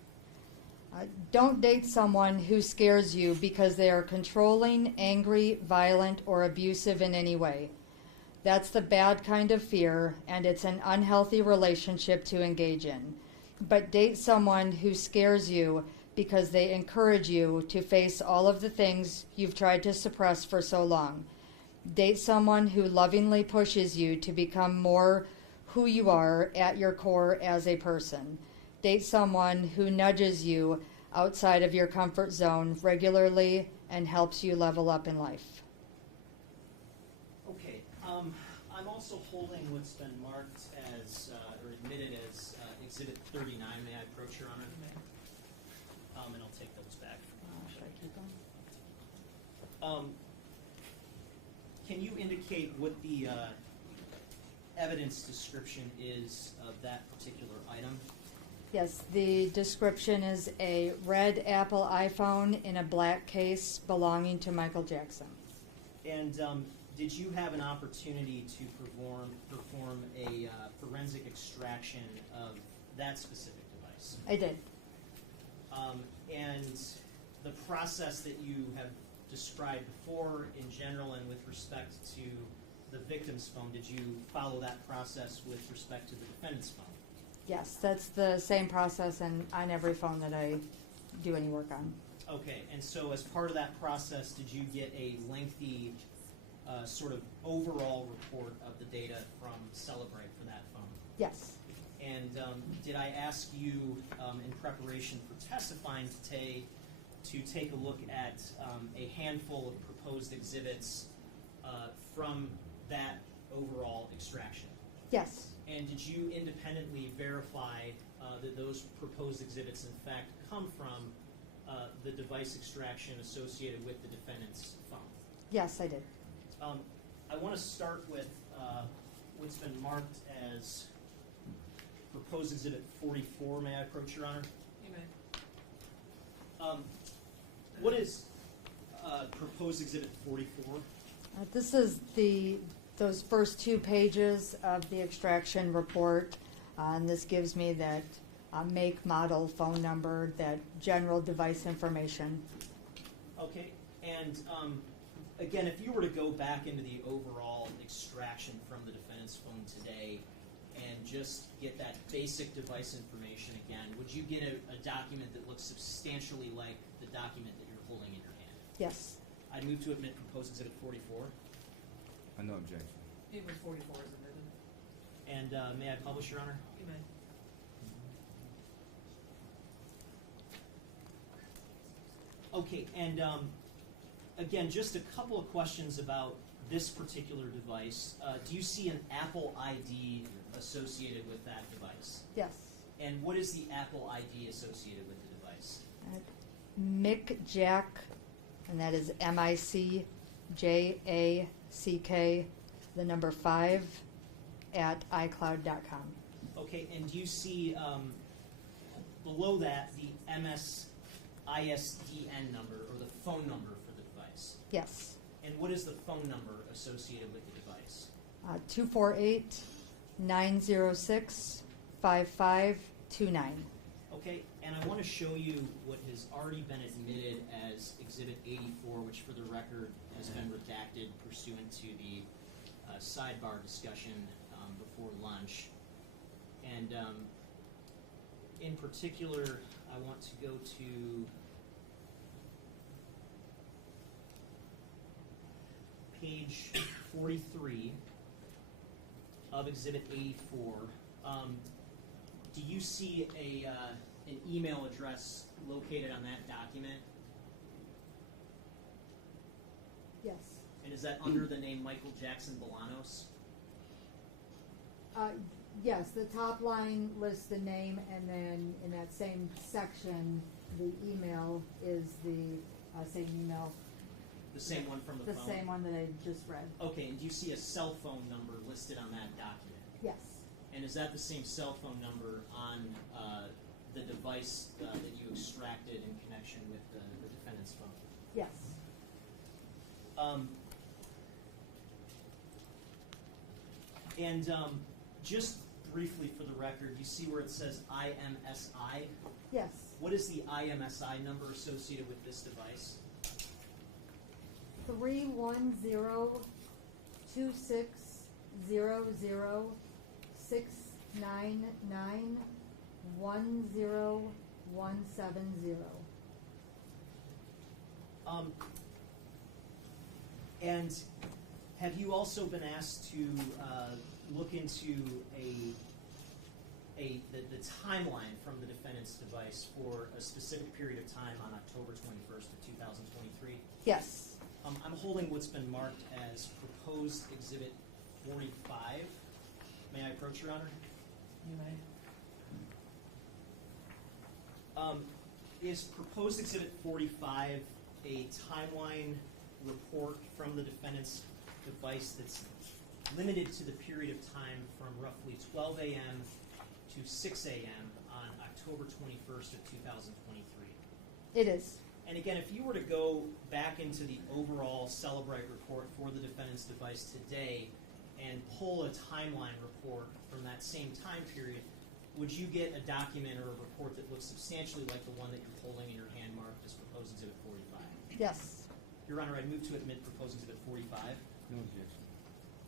Don't date someone who scares you because they are controlling, angry, violent, or abusive in any way. That's the bad kind of fear, and it's an unhealthy relationship to engage in. But date someone who scares you because they encourage you to face all of the things you've tried to suppress for so long. Date someone who lovingly pushes you to become more who you are at your core as a person. Date someone who nudges you outside of your comfort zone regularly and helps you level up in life. Okay. I'm also holding what's been marked as, or admitted as Exhibit 39. May I approach, Your Honor? And I'll take those back. Should I keep them? Can you indicate what the evidence description is of that particular item? Yes, the description is a red Apple iPhone in a black case belonging to Michael Jackson. And did you have an opportunity to perform a forensic extraction of that specific device? I did. And the process that you have described before in general and with respect to the victim's phone, did you follow that process with respect to the defendant's phone? Yes, that's the same process on every phone that I do any work on. Okay, and so as part of that process, did you get a lengthy sort of overall report of the data from Celebrate for that phone? Yes. And did I ask you in preparation for testifying today to take a look at a handful of proposed exhibits from that overall extraction? Yes. And did you independently verify that those proposed exhibits in fact come from the device extraction associated with the defendant's phone? Yes, I did. I want to start with what's been marked as proposed exhibit 44. May I approach, Your Honor? You may. What is proposed exhibit 44? This is those first 2 pages of the extraction report, and this gives me that make, model, phone number, that general device information. Okay, and again, if you were to go back into the overall extraction from the defendant's phone today and just get that basic device information again, would you get a document that looks substantially like the document that you're holding in your hand? Yes. I'd move to admit proposed exhibit 44. No objection. It was 44 is admitted. And may I publish, Your Honor? You may. Okay, and again, just a couple of questions about this particular device. Do you see an Apple ID associated with that device? Yes. And what is the Apple ID associated with the device? Mick Jack, and that is MICJACK, the number 5 at iCloud.com. Okay, and do you see below that the ISDN number, or the phone number for the device. Yes. And what is the phone number associated with the device? 248-906-5529. Okay, and I want to show you what has already been admitted as Exhibit 84, which for the record has been redacted pursuant to the sidebar discussion before lunch. And in particular, I want to go to page 43 of Exhibit 84. Do you see an email address located on that document? Yes. And is that under the name Michael Jackson-Bolanos? Yes, the top line lists the name, and then in that same section, the email is the same email. The same one from the phone? The same one that I just read. Okay, and do you see a cell phone number listed on that document? Yes. And is that the same cell phone number on the device that you extracted in connection with the defendant's phone? Yes. Just briefly for the record, you see where it says IMSI? Yes. What is the IMSI number associated with this device? 310260069910170. And have you also been asked to look into the timeline from the defendant's device for a specific period of time on October 21st of 2023? Yes. I'm holding what's been marked as proposed Exhibit 45. May I approach, Your Honor? You may. Is proposed Exhibit 45 a timeline report from the defendant's device that's limited to the period of time from roughly 12 a.m. to 6 a.m. on October 21st of 2023? It is. And again, if you were to go back into the overall Celebrite report for the defendant's device today and pull a timeline report from that same time period, would you get a document or a report that looks substantially like the one that you're holding in your hand marked as proposed Exhibit 45? Yes. Your Honor, I move to admit proposed Exhibit 45. No objection.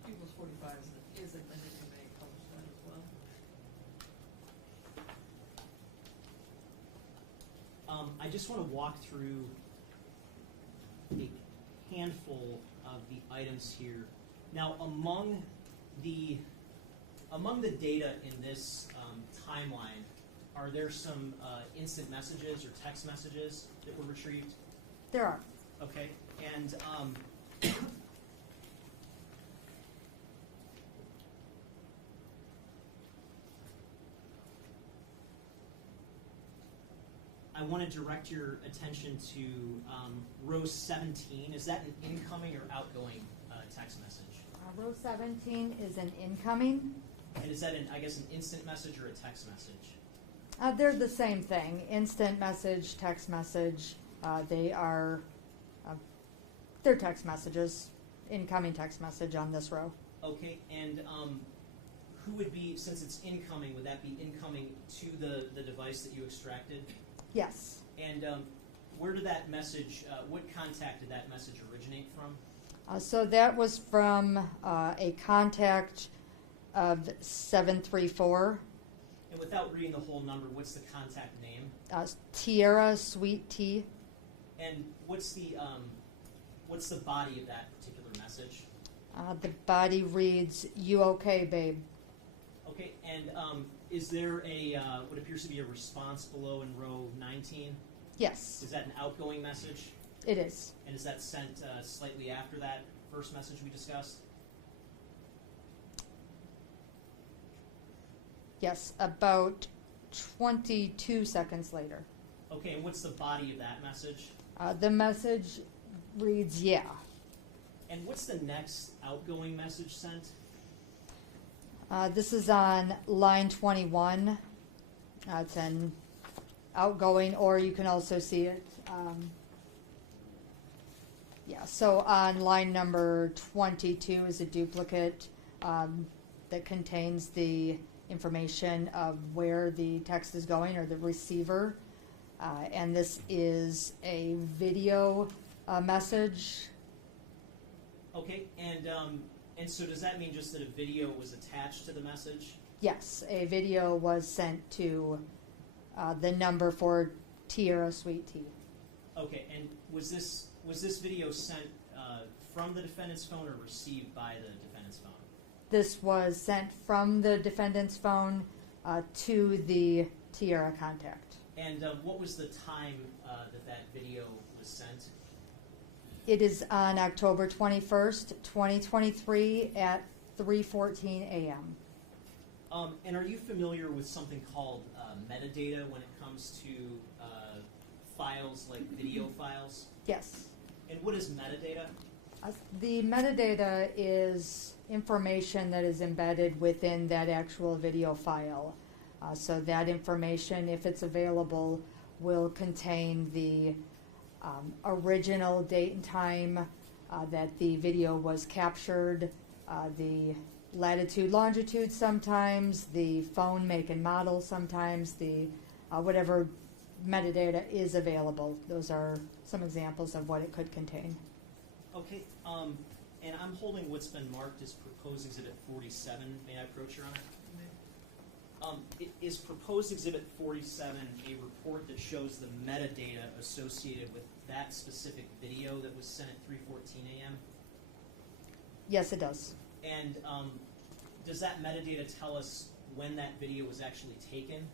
People's 45 is admitted, you may publish that as well. I just want to walk through a handful of the items here. Now, among the data in this timeline, are there some instant messages or text messages that were retrieved? There are. Okay, and I want to direct your attention to row 17. Is that an incoming or outgoing text message? Row 17 is an incoming. And is that, I guess, an instant message or a text message? They're the same thing. Instant message, text message. They're text messages. Incoming text message on this row. Okay, and who would be, since it's incoming, would that be incoming to the device that you extracted? Yes. And where did that message, what contact did that message originate from? So that was from a contact of 734. And without reading the whole number, what's the contact name? Tierra Sweet Tea. And what's the body of that particular message? The body reads, "You okay, babe?" Okay, and is there what appears to be a response below in row 19? Yes, Is that an outgoing message? it is. And is that sent slightly after that first message we discussed? Yes, about 22 seconds later. Okay, and what's the body of that message? The message reads, "Yeah." And what's the next outgoing message sent? This is on line 21. It's an outgoing, or you can also see it. Yeah, so on line number 22 is a duplicate that contains the information of where the text is going, or the receiver. And this is a video message. Okay, and so does that mean just that a video was attached to the message? Yes, a video was sent to the number for Tierra Sweet Tea. Okay, and was this video sent from the defendant's phone or received by the defendant's phone? This was sent from the defendant's phone to the Tierra contact. And what was the time that video was sent? It is on October 21st, 2023 at 3:14 a.m. And are you familiar with something called metadata when it comes to files like video files? Yes. And what is metadata? The metadata is information that is embedded within that actual video file. So that information, if it's available, will contain the original date and time that the video was captured, the latitude, longitude sometimes, the phone make and model sometimes, the whatever metadata is available. Those are some examples of what it could contain. Okay, and I'm holding what's been marked as proposed exhibit 47. May I approach, Your Honor? Is proposed exhibit 47 a report that shows the metadata associated with that specific video that was sent at 3:14 a.m.? Yes, it does. And does that metadata tell us when that video was actually taken?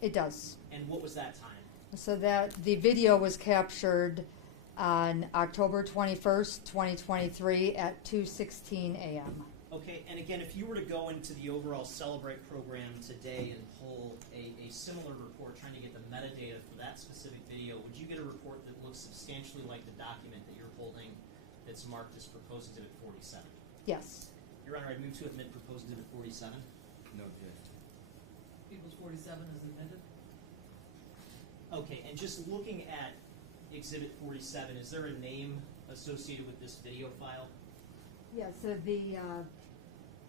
It does. And what was that time? So that the video was captured on October 21st, 2023 at 2:16 a.m. Okay, and again, if you were to go into the overall Celebrate program today and pull a similar report trying to get the metadata for that specific video, would you get a report that looks substantially like the document that you're holding that's marked as proposed exhibit 47? Yes. Your Honor, I move to admit proposed exhibit 47. No objection. People's 47 is admitted. Okay, and just looking at exhibit 47, is there a name associated with this video file? Yeah, so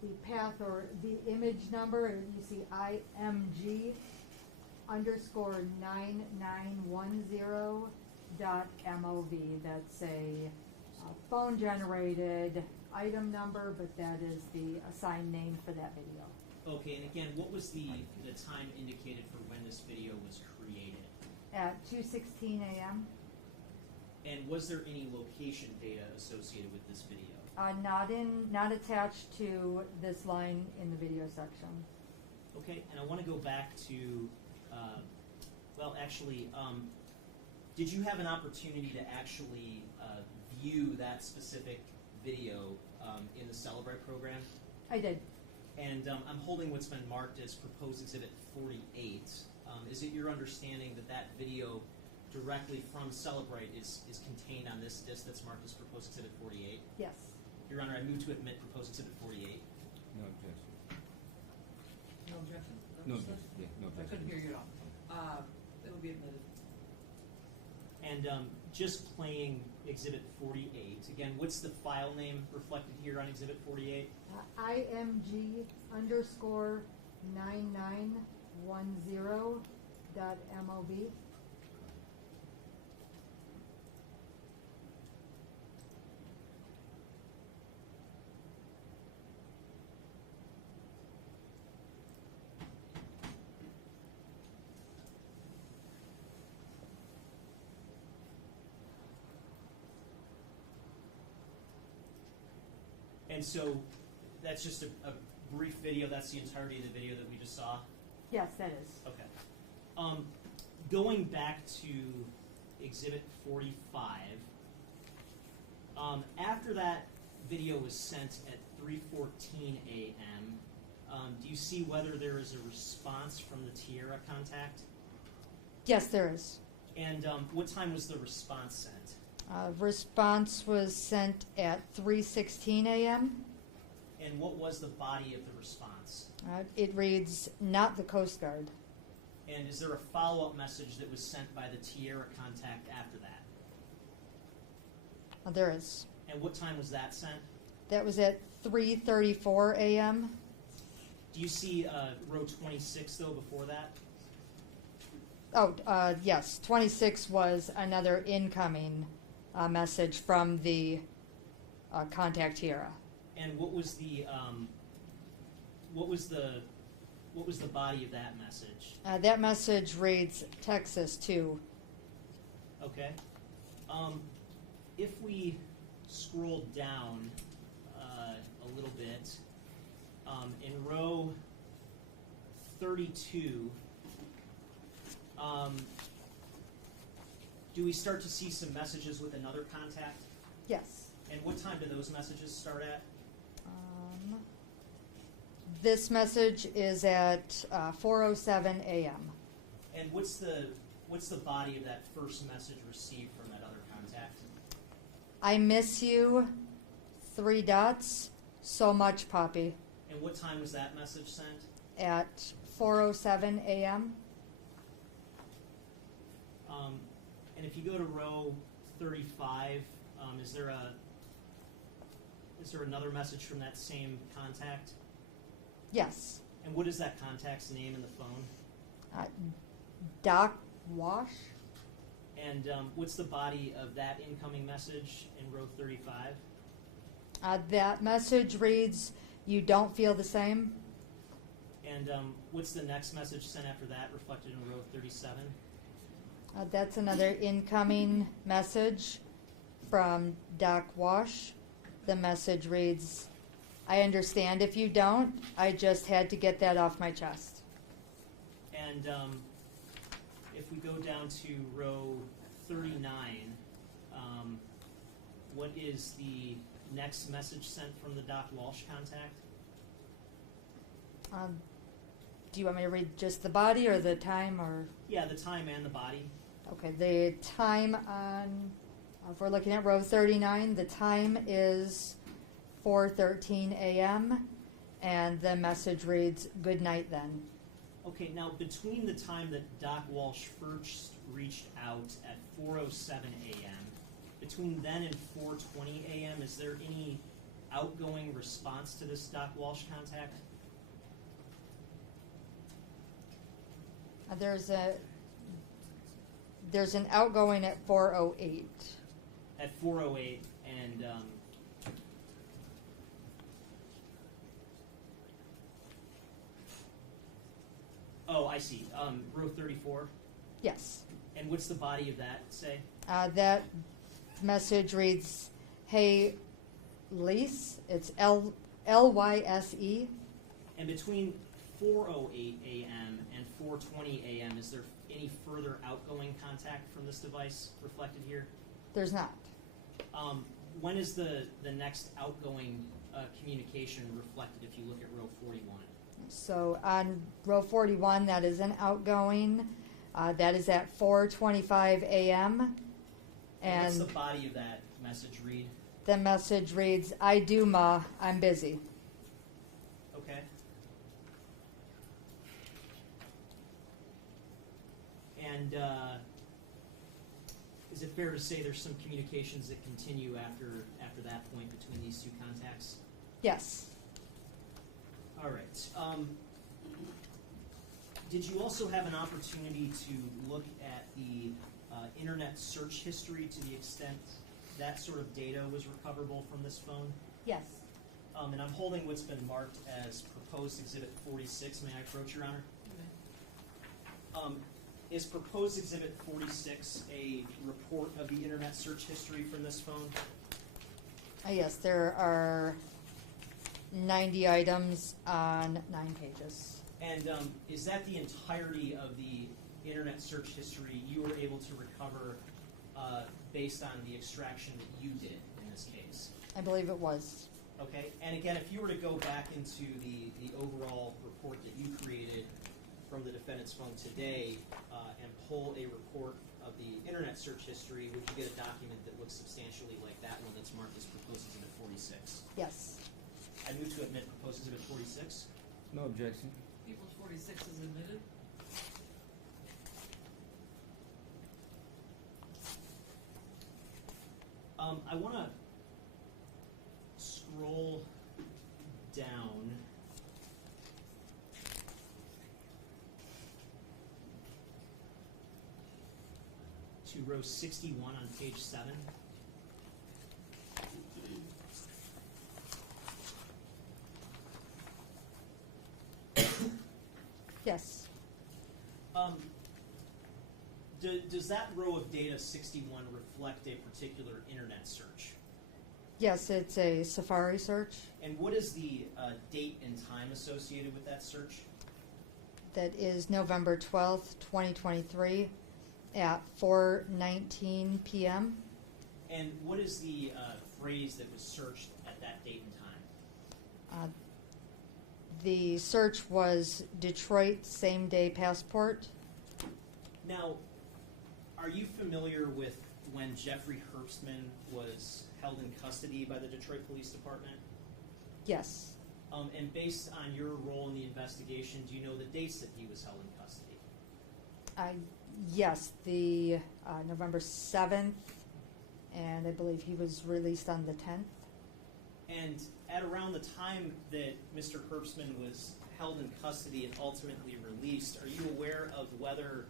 the path or the image number, you see IMG _ 9910.mov. That's a phone generated item number, but that is the assigned name for that video. Okay, and again, what was the time indicated for when this video was created? At 2:16 a.m. And was there any location data associated with this video? Not attached to this line in the video section. Okay, and I want to go back to, did you have an opportunity to actually view that specific video in the Celebrate program? I did. And I'm holding what's been marked as proposed exhibit 48. Is it your understanding that that video directly from Celebrate is contained on this disc that's marked as proposed exhibit 48? Yes. Your Honor, I move to admit proposed exhibit 48. No objection. No objection? No objection. Yeah, no objection. I couldn't hear you at all. It'll be admitted. And just playing exhibit 48, again, what's the file name reflected here on exhibit 48? IMG _ 9910.mov. And so that's just a brief video. That's the entirety of the video that we just saw? Yes, that is. Okay. Going back to exhibit 45, after that video was sent at 3:14 a.m., do you see whether there is a response from the Tierra contact? Yes, there is. And what time was the response sent? Response was sent at 3:16 a.m. And what was the body of the response? It reads, "Not the Coast Guard." And is there a follow-up message that was sent by the Tierra contact after that? There is. And what time was that sent? That was at 3:34 a.m. Do you see row 26 though before that? Oh, yes. 26 was another incoming message from the contact Tierra. And what was the body of that message? That message reads Texas 2. Okay. If we scroll down a little bit, in row 32, do we start to see some messages with another contact? Yes. And what time do those messages start at? This message is at 4:07 a.m. And what's the body of that first message received from that other contact? I miss you, 3 dots, so much, Poppy, And what time was that message sent? at 4:07 a.m. And if you go to row 35, is there another message from that same contact? Yes. And what is that contact's name in the phone? Doc Wash. And what's the body of that incoming message in row 35? That message reads, you don't feel the same. And what's the next message sent after that reflected in row 37? That's another incoming message from Doc Wash. The message reads, I understand if you don't. I just had to get that off my chest. And if we go down to row 39, what is the next message sent from the Doc Walsh contact? Do you want me to read just the body or the time? Or Yeah, the time and the body. okay, the time on, if we're looking at row 39, the time is 4:13 a.m. and the message reads, good night then. Okay, now between the time that Doc Walsh first reached out at 4:07 a.m., between then and 4:20 a.m., is there any outgoing response to this Doc Walsh contact? There's an outgoing at 4:08. At 4:08, and oh, I see. Row 34. Yes. And what's the body of that say? That message reads, hey, Lise. It's Lyse. And between 4:08 a.m. and 4:20 a.m., is there any further outgoing contact from this device reflected here? There's not. When is the next outgoing communication reflected if you look at row 41? So on row 41, that is an outgoing. That is at 4:25 a.m. And what's And the body of that message read? the message reads, I do, Ma, I'm busy. Okay. And is it fair to say there's some communications that continue after that point between these two contacts? Yes. All right. Did you also have an opportunity to look at the internet search history to the extent that sort of data was recoverable from this phone? Yes. And I'm holding what's been marked as proposed exhibit 46. May I approach, Your Honor? Is proposed exhibit 46 a report of the internet search history from this phone? Yes, there are 90 items on 9 pages. And is that the entirety of the internet search history you were able to recover based on the extraction that you did in this case? I believe it was. Okay, and again, if you were to go back into the overall report that you created from the defendant's phone today and pull a report of the internet search history, would you get a document that looks substantially like that one that's marked as proposed exhibit 46? Yes. I move to admit proposed exhibit 46. No objection. People's 46 is admitted. want to scroll down to row 61 on page 7. Yes. Does that row of data 61 reflect a particular internet search? Yes, it's a Safari search. And what is the date and time associated with that search? That is November 12th, 2023 at 4:19 p.m. And what is the phrase that was searched at that date and time? The search was Detroit same-day passport. Now, are you familiar with when Jeffrey Herbstman was held in custody by the Detroit Police Department? Yes. And based on your role in the investigation, do you know the dates that he was held in custody? Yes, the November 7th, and I believe he was released on the 10th. And at around the time that Mr. Herbstman was held in custody and ultimately released, are you aware of whether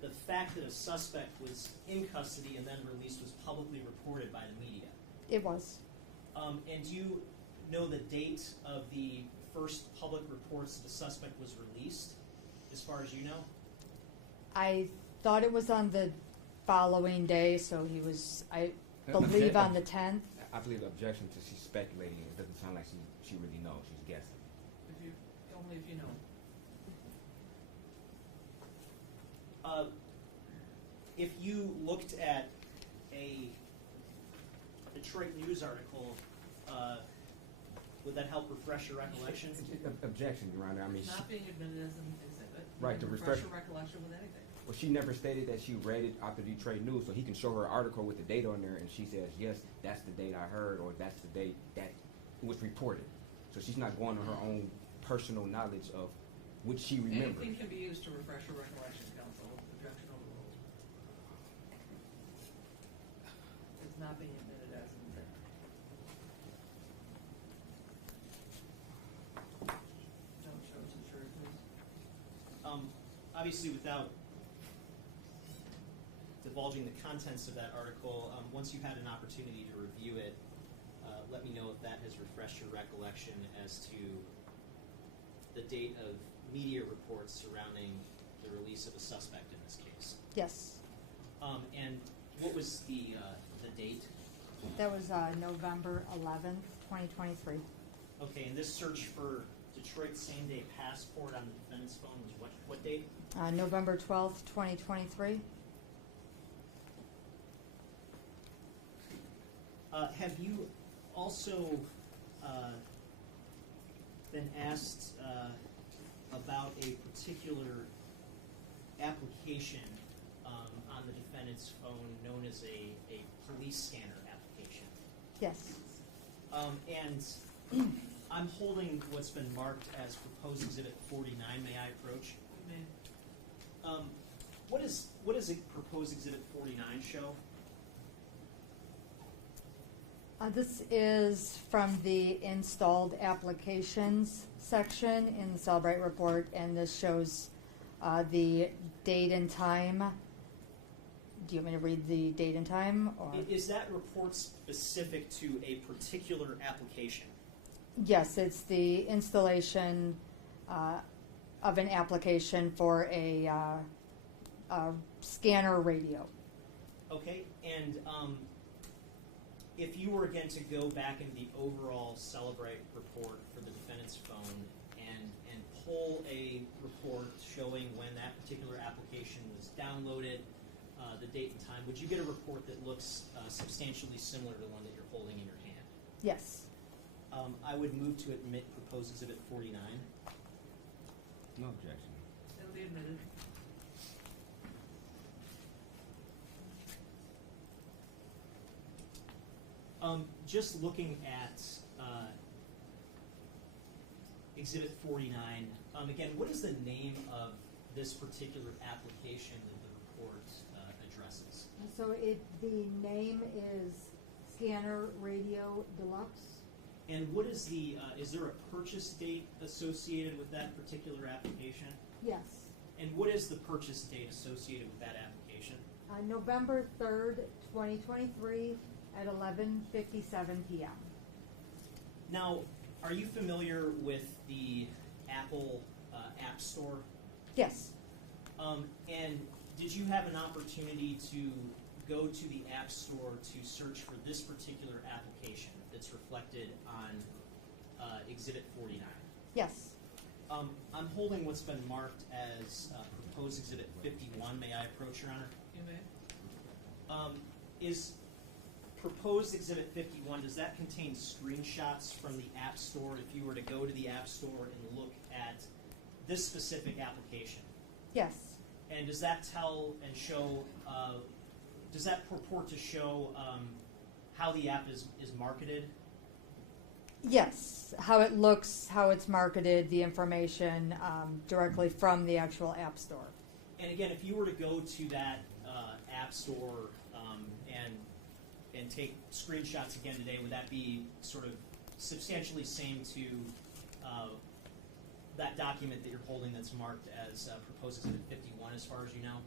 the fact that a suspect was in custody and then released was publicly reported by the media? It was. And do you know the date of the first public reports that the suspect was released, as far as you know? I thought it was on the following day, so he was, I believe, on the 10th. I believe the objection to she's speculating. It doesn't sound like she really knows. She's guessing. Only if you know. If you looked at a Detroit News article, would that help refresh your recollection? Objection, Your Honor. I mean, It's not being admitted as an exhibit. Right, You to can refresh your recollection with anything. well, she never stated that she read it off the Detroit News, so he can show her an article with the date on there, and she says, yes, that's the date I heard, or that's the date that was reported. So she's not going on her own personal knowledge of what she remembers. Anything can be used to refresh your recollection, counsel. Objection overruled. It's not being admitted as an exhibit. Don't show us the jury, please. Obviously, without divulging the contents of that article, once you had an opportunity to review it, let me know if that has refreshed your recollection as to the date of media reports surrounding the release of a suspect in this case. Yes. And what was the date? That was November 11th, 2023. Okay, and this search for Detroit same-day passport on the defendant's phone was what date? November 12th, 2023. Have you also been asked about a particular application on the defendant's phone known as a police scanner application? Yes. And I'm holding what's been marked as proposed exhibit 49. May I approach? You may. What does a proposed exhibit 49 show? This is from the installed applications section in the Celebrate report, and this shows the date and time. Do you want me to read the date and time? Or? Is that report specific to a particular application? Yes, it's the installation of an application for a scanner radio. Okay, and if you were again to go back into the overall Celebrate report for the defendant's phone and pull a report showing when that particular application was downloaded, the date and time, would you get a report that looks substantially similar to the one that you're holding in your hand? Yes. I would move to admit proposed exhibit 49. No objection. It'll be admitted. Just looking at exhibit 49, again, what is the name of this particular application that the report addresses? So the name is Scanner Radio Deluxe. And what is is there a purchase date associated with that particular application? Yes. And what is the purchase date associated with that application? November 3rd, 2023 at 11:57 p.m. Now, are you familiar with the Apple App Store? Yes. And did you have an opportunity to go to the App Store to search for this particular application that's reflected on Exhibit 49? Yes. I'm holding what's been marked as proposed Exhibit 51. May I approach, Your Honor? You may. Is proposed Exhibit 51, does that contain screenshots from the App Store if you were to go to the App Store and look at this specific application? Yes. And does that tell and show, does that purport to show how the app is marketed? Yes. How it looks, how it's marketed, the information directly from the actual App Store. And again, if you were to go to that App Store and take screenshots again today, would that be sort of substantially same to that document that you're holding that's marked as proposed Exhibit 51 as far as you know?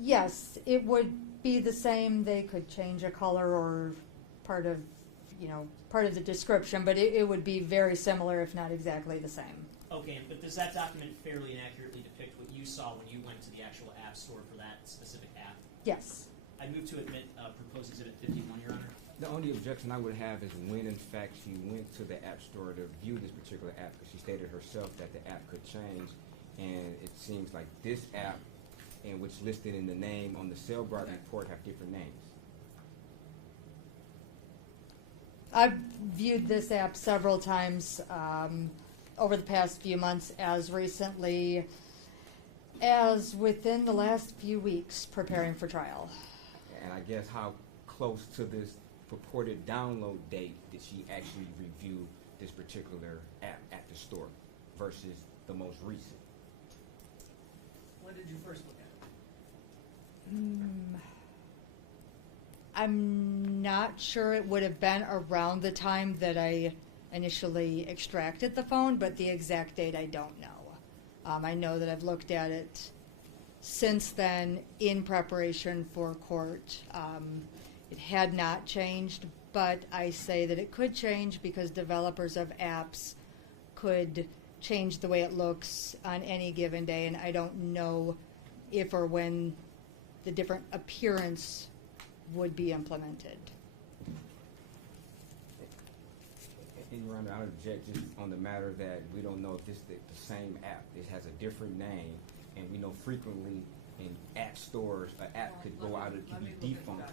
Yes, it would be the same. They could change a color or part of the description, but it would be very similar, if not exactly the same. Okay, but does that document fairly and accurately depict what you saw when you went to the actual App Store for that specific app? Yes. I move to admit proposed Exhibit 51, Your Honor. The only objection I would have is when, in fact, she went to the App Store to view this particular app, because she stated herself that the app could change, and it seems like this app, and which listed in the name on the Cellbrite report, have different names. I've viewed this app several times over the past few months, as recently as within the last few weeks preparing for trial. And I guess how close to this purported download date did she actually review this particular app at the store versus the most recent? When did you first look at it? I'm not sure. It would have been around the time that I initially extracted the phone, but the exact date I don't know. I know that I've looked at it since then in preparation for court. It had not changed, but I say that it could change because developers of apps could change the way it looks on any given day, and I don't know if or when the different appearance would be implemented. And Your Honor, I would object just on the matter that we don't know if this is the same app. It has a different name, and we know frequently in app stores, an app could go out, it could be defunct.